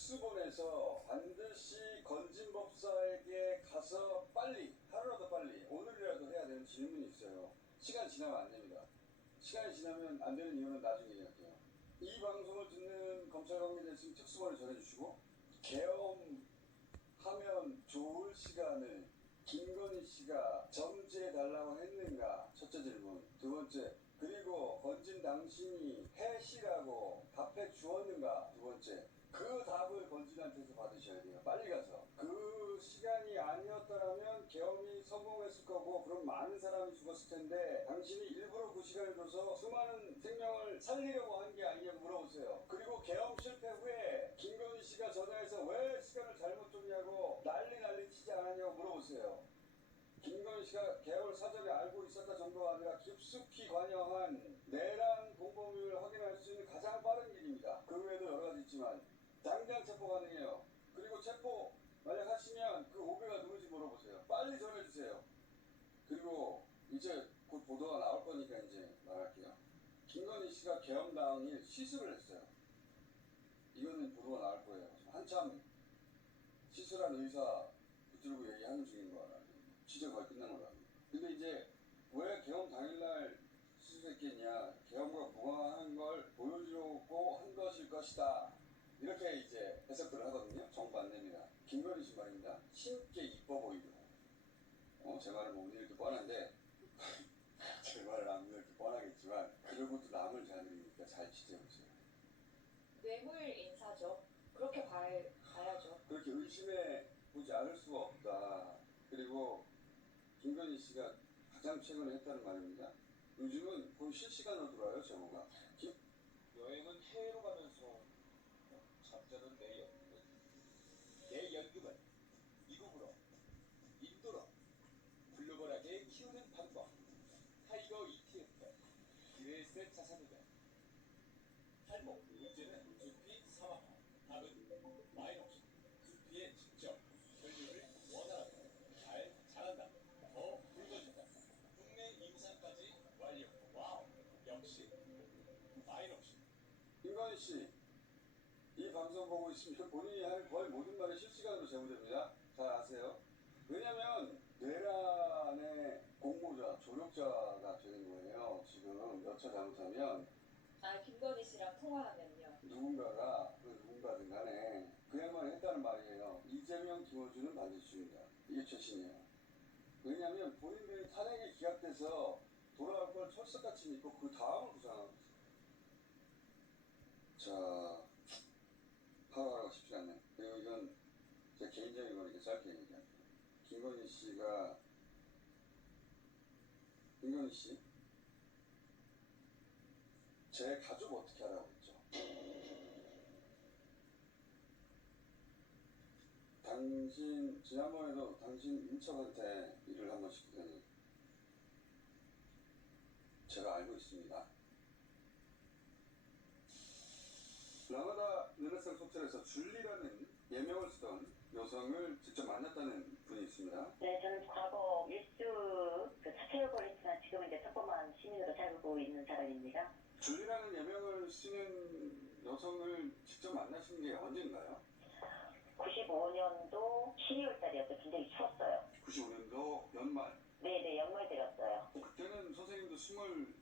특수본에서 반드시 건진법사에게 가서 빨리, 하루라도 빨리, 오늘이라도 해야 되는 질문이 있어요. 시간 지나면 안 됩니다. 시간이 지나면 안 되는 이유는 나중에 얘기할게요. 이 방송을 듣는 검찰 관계자였으면 특수본에 전해주시고, 계엄하면 좋을 시간을 김건희 씨가 정지해달라고 했는가? 첫째 질문. 두 번째, 그리고 건진 당신이 해시라고 답해 주었는가? 두 번째. 그 답을 건진한테서 받으셔야 돼요. 빨리 가서. 그 시간이 아니었더라면 계엄이 성공했을 거고 그럼 많은 사람이 죽었을 텐데 당신이 일부러 그 시간을 줘서 수많은 생명을 살리려고 한 게 아니냐고 물어보세요. 그리고 계엄 실패 후에 김건희 씨가 전화해서 왜 시간을 잘못 줬냐고 난리 치지 않았냐고 물어보세요. 김건희 씨가 계엄을 사전에 알고 있었다 정도가 아니라 깊숙이 관여한 내란 공범을 확인할 수 있는 가장 빠른 길입니다. 그 외에도 여러 가지 있지만 당장 체포 가능해요. 그리고 체포 만약 하시면 그 오배가 누군지 물어보세요. 빨리 전해주세요. 그리고 이제 곧 보도가 나올 거니까 이제 말할게요. 김건희 씨가 계엄 당일 시술을 했어요. 이거는 보도가 나올 거예요. 한참 시술한 의사 붙들고 얘기하는 중인 거 알아요. 취재 거의 끝난 거라고. 근데 이제 왜 계엄 당일날 시술했겠냐? 계엄과 무관한 걸 보여주려고 한 것일 것이다. 이렇게 이제 해석들을 하거든요. 정부 안 냅니다. 김건희 씨 말입니다. 신께 이뻐 보이고. 제 말을 못 믿을 게 뻔한데 제 말을 안 믿을 게 뻔하겠지만 그러고도 남을 자느리니까 잘 취재해보세요. 뇌물 인사죠. 그렇게 봐야죠. 그렇게 의심해 보지 않을 수가 없다. 그리고 김건희 씨가 가장 최근에 했다는 말입니다. 요즘은 거의 실시간으로 들어와요, 제보가. 여행은 해외로 가면서 잠자는 내 연금은 미국으로, 인도로 글로벌하게 키우는 방법. 타이거 ETF, 그레이셋 자산운용. 탈모, 문제는 두피 사망. 답은 마이너스. 두피에 직접 혈류를 원활하게 잘 자란다. 더 붉어진다. 국내 임상까지 완료. 와우, 역시 마이너스. 김건희 씨, 이 방송 보고 있으면 본인이 할 거의 모든 말이 실시간으로 제보됩니다. 잘 아세요? 왜냐면 내란의 공모자, 조력자가 되는 거예요. 지금 여차 잘못하면 김건희 씨랑 통화하면요. 누군가가 그 누군가든 간에 그 양반이 했다는 말이에요. 이재명, 김어준은 반드시 죽인다. 이게 최신이에요. 왜냐하면 본인들이 탄핵이 기각돼서 돌아갈 걸 철석같이 믿고 그 다음을 구상하고 있어요. 자, 하루하루가 쉽지 않네. 그리고 이건 제 개인적인 거니까 짧게 얘기할게요. 김건희 씨, 제 가족 어떻게 하라고 했죠? 지난번에도 당신 인척한테 일을 한번 시키더니 제가 알고 있습니다. 라마다 르네상스 호텔에서 줄리라는 예명을 쓰던 여성을 직접 만났다는 분이 있습니다. 네, 저는 과거 일수 사채업을 했지만 지금은 이제 평범한 시민으로 살고 있는 사람입니다. 줄리라는 예명을 쓰는 여성을 직접 만나신 게 언젠가요? 95년도 12월 달이었고 굉장히 추웠어요. 95년도 연말. 네, 연말 되었어요. 그때는 선생님도 27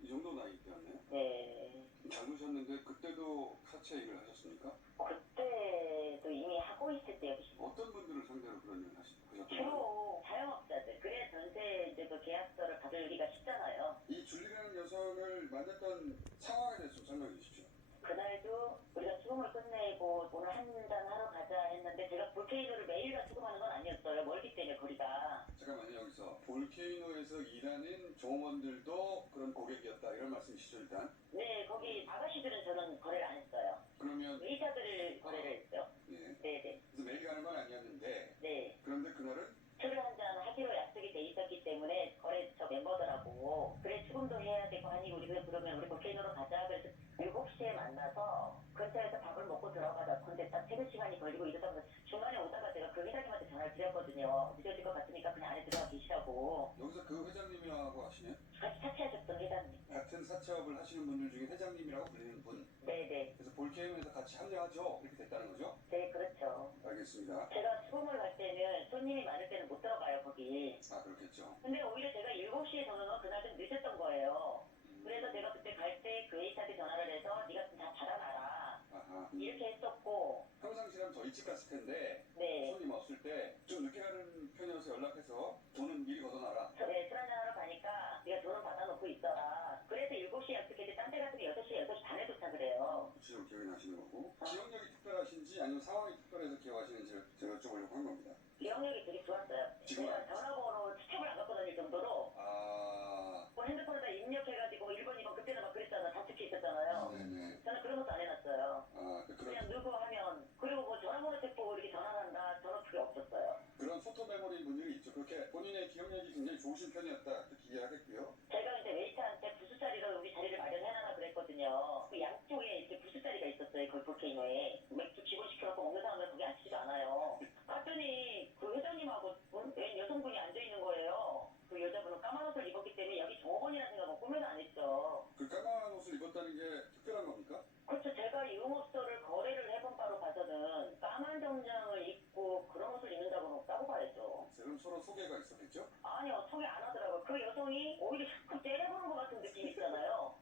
이 정도 나이 때였네요. 네. 젊으셨는데 그때도 사채 일을 하셨습니까? 그때도 이미 하고 있을 때요. 어떤 분들을 상대로 그런 일을 하셨나요? 주로 자영업자들. 그래야 전세 이제 그 계약서를 받으기가 쉽잖아요. 이 줄리라는 여성을 만났던 상황에 대해서 좀 설명해 주십시오. 그날도 우리가 수금을 끝내고 오늘 한잔 하러 가자 했는데 제가 볼케이노를 매일같이 수금하는 건 아니었어요. 멀기 때문에 거리가. 잠깐만요. 여기서 볼케이노에서 일하는 종업원들도 그런 고객이었다 이런 말씀이시죠 일단? 네, 거기 아가씨들은 저는 거래를 안 했어요. 그러면 의사들을 거래를 했죠. 예. 네네. 그래서 매일 가는 건 아니었는데 네. 그런데 그날은 술을 한잔 하기로 약속이 돼 있었기 때문에 거래처 멤버들하고 그래 수금도 해야 되고 하니 우리 그러면 우리 볼케이노로 가자. 그래서 7시에 만나서 근처에서 밥을 먹고 들어가자. 근데 딱 퇴근 시간이 걸리고 이러다 보면 중간에 오다가 제가 그 회장님한테 전화를 드렸거든요. 늦어질 것 같으니까 그냥 안에 들어가 계시라고. 여기서 그 회장님이라고 하시네요? 같이 사채하셨던 회장님. 같은 사채업을 하시는 분들 중에 회장님이라고 불리는 분? 네네. 그래서 볼케임에서 같이 합류하죠. 이렇게 됐다는 거죠? 네, 그렇죠. 알겠습니다. 제가 수금을 갈 때는 손님이 많을 때는 못 들어가요, 거기. 아, 그렇겠죠. 근데 오히려 제가 7시에 전화는 그날 좀 늦었던 거예요. 음, 그래서 제가 그때 갈 때 그 A한테 전화를 해서 네가 좀 다 받아놔라. 아하. 이렇게 했었고, 평상시라면 더 일찍 갔을 텐데 네. 손님 없을 때 좀 늦게 가는 편이어서 연락해서 돈은 미리 걷어놔라. 네, 술 한잔 하러 가니까 네가 돈은 받아놓고 있어라. 그래서 7시에 약속했는데 딴 데 같은 게 6시, 6시 반에 도착을 해요. 구체적으로 기억이 나시는 거고 기억력이 특별하신지 아니면 상황이 특별해서 기억하시는지 제가 여쭤보려고 한 겁니다. 기억력이 되게 좋았어요. 지금은 제가 전화번호 수첩을 안 갖고 다닐 정도로 아, 핸드폰에다 입력해가지고 1번, 2번 그때는 막 그랬잖아. 다 적혀 있었잖아요. 네네. 저는 그런 것도 안 해놨어요. 그런 그냥 누구 하면 그리고 뭐 전화번호 책 보고 이렇게 전화를 한다 저는 그게 없었어요. 그런 포토 메모리 분들이 있죠. 그렇게 본인의 기억력이 굉장히 좋으신 편이었다 그렇게 이해하겠고요. 제가 이제 웨이터한테 부스자리로 여기 자리를 마련해놔라 그랬거든요. 그 양쪽에 이렇게 부스자리가 있었어요. 그 볼케이노에 맥주 기본시켜놓고 먹는 사람은 거기 앉지도 않아요. 갔더니 그 회장님하고 웬 여성분이 앉아있는 거예요. 그 여자분은 까만 옷을 입었기 때문에 여기 종업원이라는 생각은 꿈에도 안 했죠. 그 까만 옷을 입었다는 게 특별한 겁니까? 그렇죠. 제가 이 응업소를 거래를 해본 바로 봐서는 까만 정장을 입고 그런 옷을 입는다고는 없다고 봐야죠. 그럼 서로 소개가 있었겠죠? 아니요, 소개 안 하더라고요. 그 여성이 오히려 자꾸 째려보는 것 같은 느낌 있잖아요.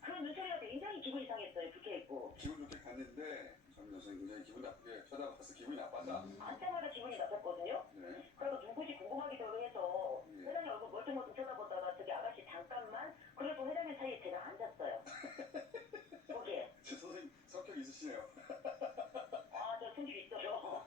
그 눈초리가 굉장히 기분이 상했어요, 그렇게 했고. 기분 좋게 갔는데 전 여성이 굉장히 기분 나쁘게 쳐다봐서 기분이 나빴다. 앉자마자 기분이 나빴거든요. 네. 그래서 누구지 궁금하기도 해서 예. 회장님 얼굴 멀뚱멀뚱 쳐다보다가 저기 아가씨 잠깐만 그래서 회장님 사이에 제가 앉았어요. 거기에. 제 선생님 성격 있으시네요. 아, 저 성격 있어요.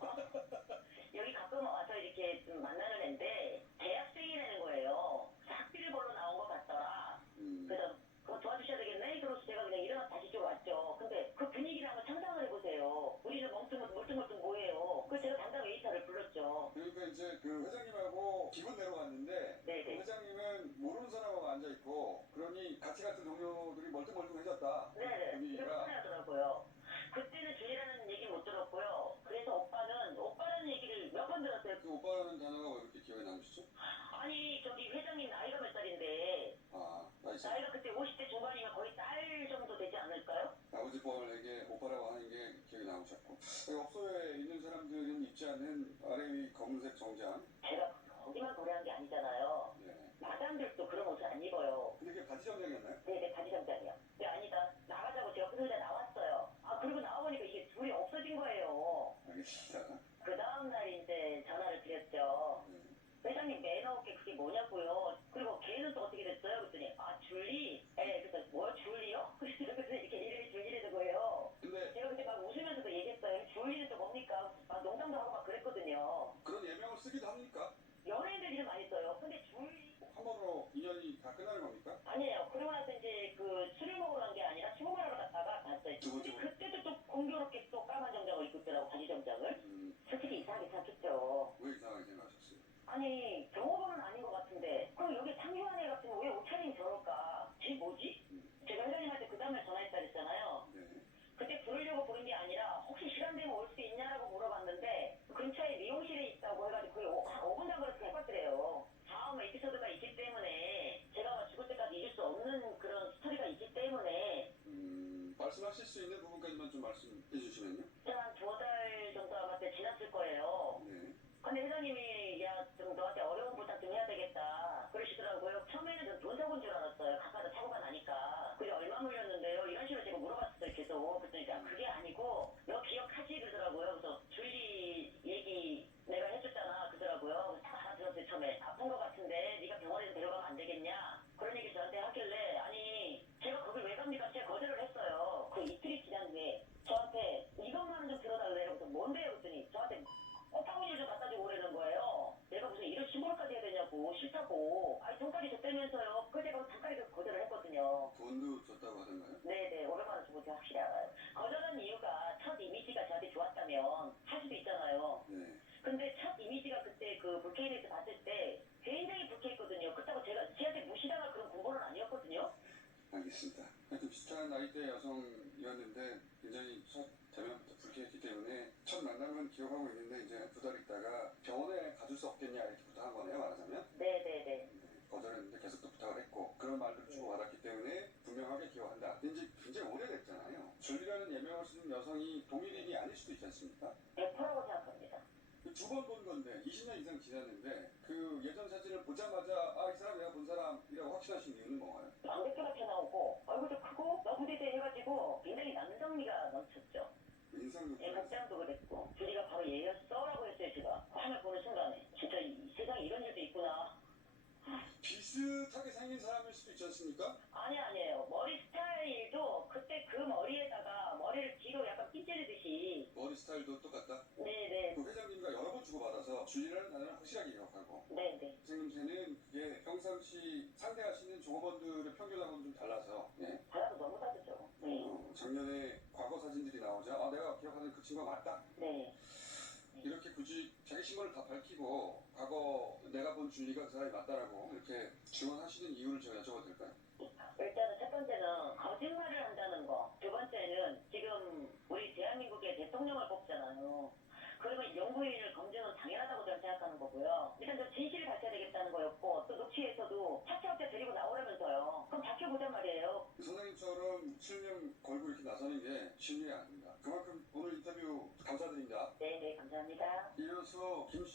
여기 가끔 와서 이렇게 좀 만나는 애인데 대학생이라는 거예요. 학비를 벌러 나온 것 같더라. 그래서 그거 도와주셔야 되겠네. 그래서 제가 그냥 일어나서 다시 좀 왔죠. 근데 그 분위기를 한번 상상을 해보세요. 우리는 멀뚱멀뚱 뭐예요. 그래서 제가 담당 웨이터를 불렀죠. 그러니까 이제 그 회장님하고 기분 내러 갔는데 그 네네. 회장님은 모르는 사람하고 앉아 있고 그러니 같이 같은 동료들이 멀뚱멀뚱해졌다. 네네. 이렇게 분위기가 화내더라고요. 그때는 줄이라는 얘기 못 들었고요. 그래서 오빠라는 얘기를 몇 번 들었어요. 그 오빠라는 단어가 왜 이렇게 기억에 남으시죠? 아니, 저기 회장님 나이가 몇 살인데, 아, 나이 차. 나이가 그때 50대 중반이면 거의 딸 정도 되지 않을까요? 아버지 뻘에게 오빠라고 하는 게 기억에 남으셨고 업소에 있는 사람들은 입지 않는 아래 위 검은색 정장. 제가 거기만 거래한 게 아니잖아요. 네. 마담들도 그런 옷을 안 입어요. 근데 그게 바지 정장이었나요? 네네, 바지 정장이요. 근데 아니다. 나가자고 제가 그 소리에 나왔어요. 아, 그리고 나와보니까 이게 둘이 없어진 거예요. 알겠습니다. 그 다음날 이제 전화를 드렸죠. 네. 회장님 매너 없게 그게 뭐냐고요. 그리고 걔는 또 어떻게 됐어요? 그랬더니 아 줄리? 예, 그래서 뭐 줄리요? 그래서 이렇게 이름이 줄리라는 거예요. 근데 제가 그때 막 웃으면서도 얘기했어요. 줄리는 또 뭡니까? 막 농담도 하고 막 그랬거든요. 그런 예명을 쓰기도 합니까? 연예인들 이름 많이 써요. 근데 줄리? 한 번으로 인연이 다 끝나는 겁니까? 아니에요. 그러고 나서 이제 그 술을 먹으러 간 게 아니라 수금을 하러 갔다가 봤어요. 두 번째. 근데 그때도 또 공교롭게 또 까만 정장을 입고 있더라고, 바지 정장을. 솔직히 이상하게 생각했죠. 왜 이상하게 생각하셨어요? 아니 경호원은 아닌 것 같은데 그럼 여기 상주한 애 같으면 왜 옷차림이 저럴까? 쟤 뭐지? 제가 회장님한테 그 다음날 전화했다 그랬잖아요. 네. 그때 부르려고 부른 게 아니라 혹시 시간 되면 올 수 있냐라고 물어봤는데 근처에 미용실에 있다고 해가지고 그게 한 5분 정도 해봤더래요. 다음 에피소드가 있기 때문에 제가 막 죽을 때까지 잊을 수 없는 그런 스토리가 있기 때문에 말씀하실 수 있는 부분까지만 좀 말씀해 주시면요. 한 2달 정도 아마 때 지났을 거예요. 네. 근데 회장님이 야 좀 너한테 어려운 부탁 좀 해야 되겠다 그러시더라고요. 처음에는 전 돈 사고인 줄 알았어요. 가까다 사고가 나니까. 그게 얼마 물렸는데요? 이런 식으로 제가 물어봤어요. 계속. 그랬더니 야 그게 아니고 너 기억하지? 그러더라고요. 그래서 줄리 얘기 내가 해줬잖아 그러더라고요. 그래서 딱 알아들었어요. 처음에 아픈 거 같은데 네가 병원에 데려가면 안 되겠냐? 그런 얘기 저한테 하길래 아니 제가 거길 왜 갑니까? 제가 거절을 했어요. 그 이틀이 지난 후에 저한테 이것만은 좀 들어달래요. 그래서 뭔데요? 그랬더니 저한테 꽃다운이를 좀 갖다 주고 오라는 거예요. 내가 무슨 이런 신고를까지 해야 되냐고 싫다고. 아니 돈까지 줬다면서요. 그 제가 잠깐이 거절을 했거든요. 돈도 줬다고 하던가요? 네네 500만 원 주고 제가 확실히 알아요. 거절한 이유가 첫 이미지가 저한테 좋았다면 할 수도 있잖아요. 네. 근데 첫 이미지가 그때 그 볼케이노에서 봤을 때 굉장히 불쾌했거든요. 그렇다고 제가 쟤한테 무시당할 그런 군번은 아니었거든요. 알겠습니다. 하여튼 비슷한 나이대 여성이었는데 굉장히 첫 대면부터 불쾌했기 때문에 첫 만남은 기억하고 있는데 이제 2달 있다가 병원에 가줄 수 없겠냐 이렇게 부탁한 거네요 말하자면. 네네네. 네, 거절했는데 계속 또 부탁을 했고 그런 말들을 주고받았기 때문에 분명하게 기억한다. 이제 굉장히 오래됐잖아요. 줄리라는 예명을 쓰는 여성이 동일인이 아닐 수도 있지 않습니까? 100%라고 생각합니다. 두 번 본 건데 20년 이상 지났는데 그 예전 사진을 보자마자 아 이 사람 내가 본 사람이라고 확신하신 이유는 뭔가요? 안개뼈같이 나오고 얼굴도 크고 너구리대 해가지고 굉장히 남성미가 넘쳤죠. 인상도 예, 복장도 그랬고 줄리가 바로 얘였어라고 했어요. 제가 화면 보는 순간에 진짜 이 세상에 이런 일도 있구나. 비슷하게 생긴 사람일 수도 있지 않습니까? 아니에요. 머리 스타일도 그때 그 머리에다가 머리를 뒤로 약간 핀 찌르듯이. 머리 스타일도 똑같다. 네네. 그 회장님과 여러 번 주고받아서 줄리라는 단어를 확실하게 기억하고 네네. 선생님께는 그게 평상시 상대하시는 종업원들의 평균하고는 좀 달라서 예. 달라도 너무 다르죠. 네. 작년에 과거 사진들이 나오자 아 내가 기억하는 그 친구가 맞다. 네. 이렇게 굳이 자기 신분을 다 밝히고 과거 내가 본 줄리가 그 사람이 맞다라고 이렇게 증언하시는 이유를 제가 여쭤봐도 될까요? 일단은 첫 번째는 거짓말을 한다는 거. 두 번째는 지금 우리 대한민국의 대통령을 뽑잖아요. 그러면 영부인을 검증은 당연하다고 저는 생각하는 거고요. 일단 좀 진실을 밝혀야 되겠다는 거였고 또 녹취에서도 차차업자 데리고 나오라면서요. 그럼 밝혀보자 말이에요. 선생님처럼 실명 걸고 이렇게 나서는 게 쉬운 일이 아닙니다. 그만큼 오늘 인터뷰 감사드립니다. 네네 감사합니다. 이어서 김씨